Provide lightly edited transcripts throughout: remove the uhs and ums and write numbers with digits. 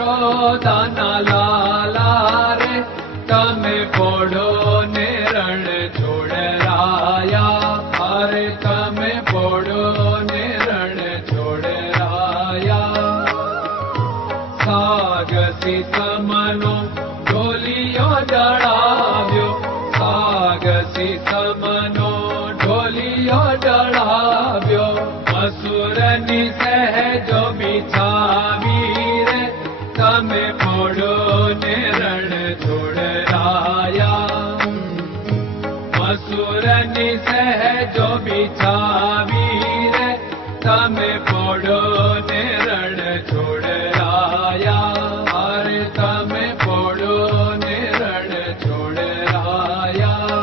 યશોદાના લાલા રે તમે પોડો ને રણ છોડરાયા. અરે તમે પોડો ને રણ છોડરાયા. સાગસી સમનો ઢોલિયો ડળાવ્યો. સાગસી સમનો ઢોલિયો ડળાવ્યો. અસુરની સહેજો બિછાવી રે તમે પોડો ને રણ છોડરાયા. અસુરની સહેજો બિછાવી રે તમે પોડો ને રણ છોડરાયા. અરે તમે પોડો ને રણ છોડરાયા.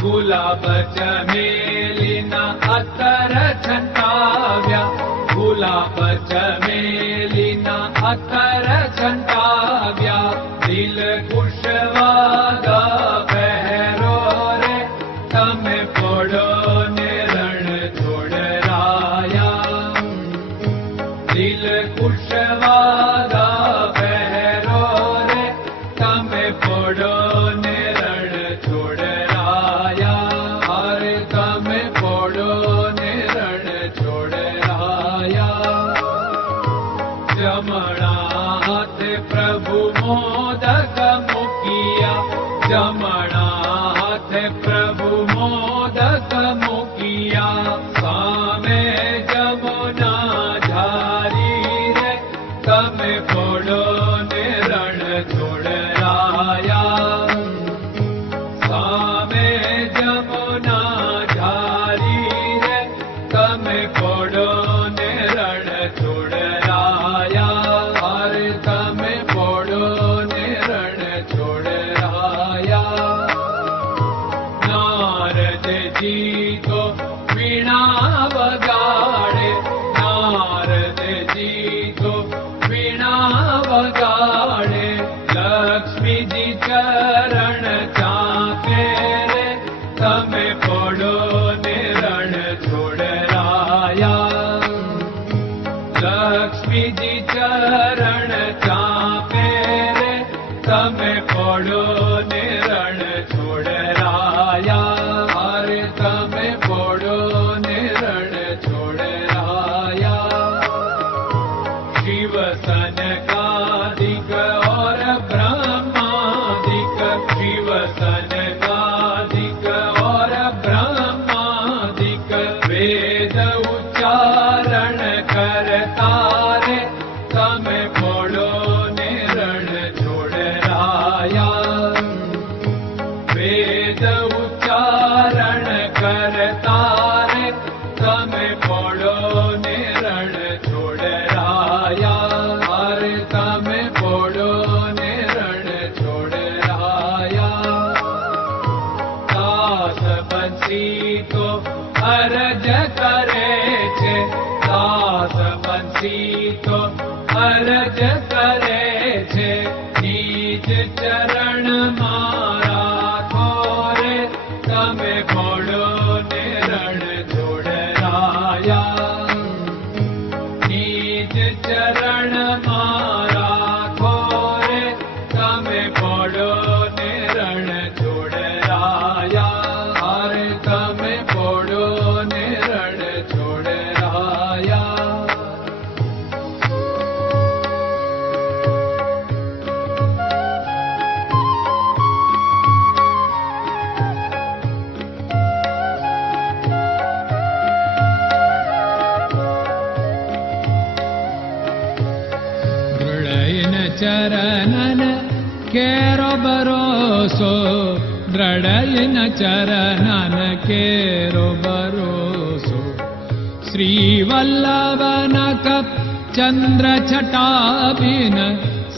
ગુલાબ ચમેલીના અત્તર છંટાવ્યા. ગુલાબ ચમેલીના અત્તર છંટાવ્યા. દિલ કુશવાદા પહેરો રે તમે પોડો ને રણ છોડરાયા. દિલ કુશવાદા પહેરો રે તમે પોડો ને રણ છોડરાયા. અરે તમે પોડો ને રણ છોડરાયા. જમણા હાથે પ્રભુ મોદક મૂકિયા. જમણા હાથે પ્રભુ મોદક મૂકિયા. સામે જમુના ઝારી રે તમે પોડો ને રણ છોડરાયા. સામે જમુના ઝારી રે તમે પોડો ને રણ છોડરાયા. અરે તમે પોડો ને રણ છોડરાયા. નારદજી તો વીણા વગાડે. નારદજી તો વીણા વગાડે. લક્ષ્મીજી ચરણ ચાપે રે તમે પોડો ને રણ છોડરાયા. લક્ષ્મીજી ચરણ ચાપે રે તમે પોડો ને રણ છોડરાયા. અરે તમે પોડો ને રણ છોડરાયા. શિવ સનકાદિક और ब्रह्मादिक. शिव सनकादिक और ब्रह्मादिक. वेद उच्चारण करता रे તમે પોડો ને રણ છોડરાયા. વેદ ઉચ્ચારણ કરતા રે તમે પોડો ને રણ છોડરાયા. અરે તમે પોડો ને રણ છોડરાયા. દાસ બંસી તો અરજ કરે છે. દાસ બંસી તો અરજ કરે છે. નીચ ચરણ મારા ખોરે તમે પોડો ને રણ છોડરાયા. નીચ ચરણ મારા ખોરે તમે પોડો ને રણ છોડરાયા. અરે તમે પોડો ને રણ છોડરાયા. ચરણન કેરો ભરોસો. દ્રઢયન ચરણન કેરો ભરોસો. શ્રી વલ્લભન કપ ચંદ્ર છટાબિન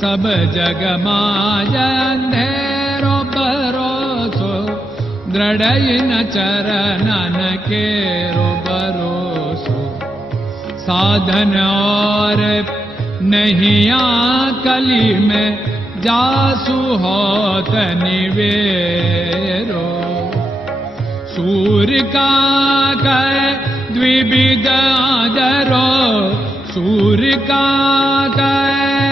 સબ જગમાં અંધેરો ભરોસો. દ્રઢયન ચરણન કેરો ભરોસો. साधन और नहीं कली में जासु होत निवेरो। सूर्य का कह द्विविध आदरो, सूर्य का कह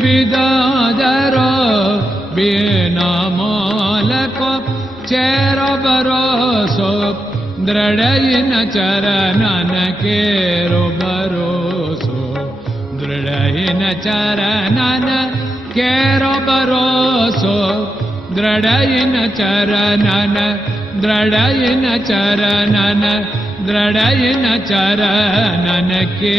विविधरो बिना मोलको चेरो भरोसो दृढ़ चरणन केरो भरोसो दृढ़ चरणन केरो भरोसो दृढ़ चरणन दृढ़ चरणन दृढ़ चरणन के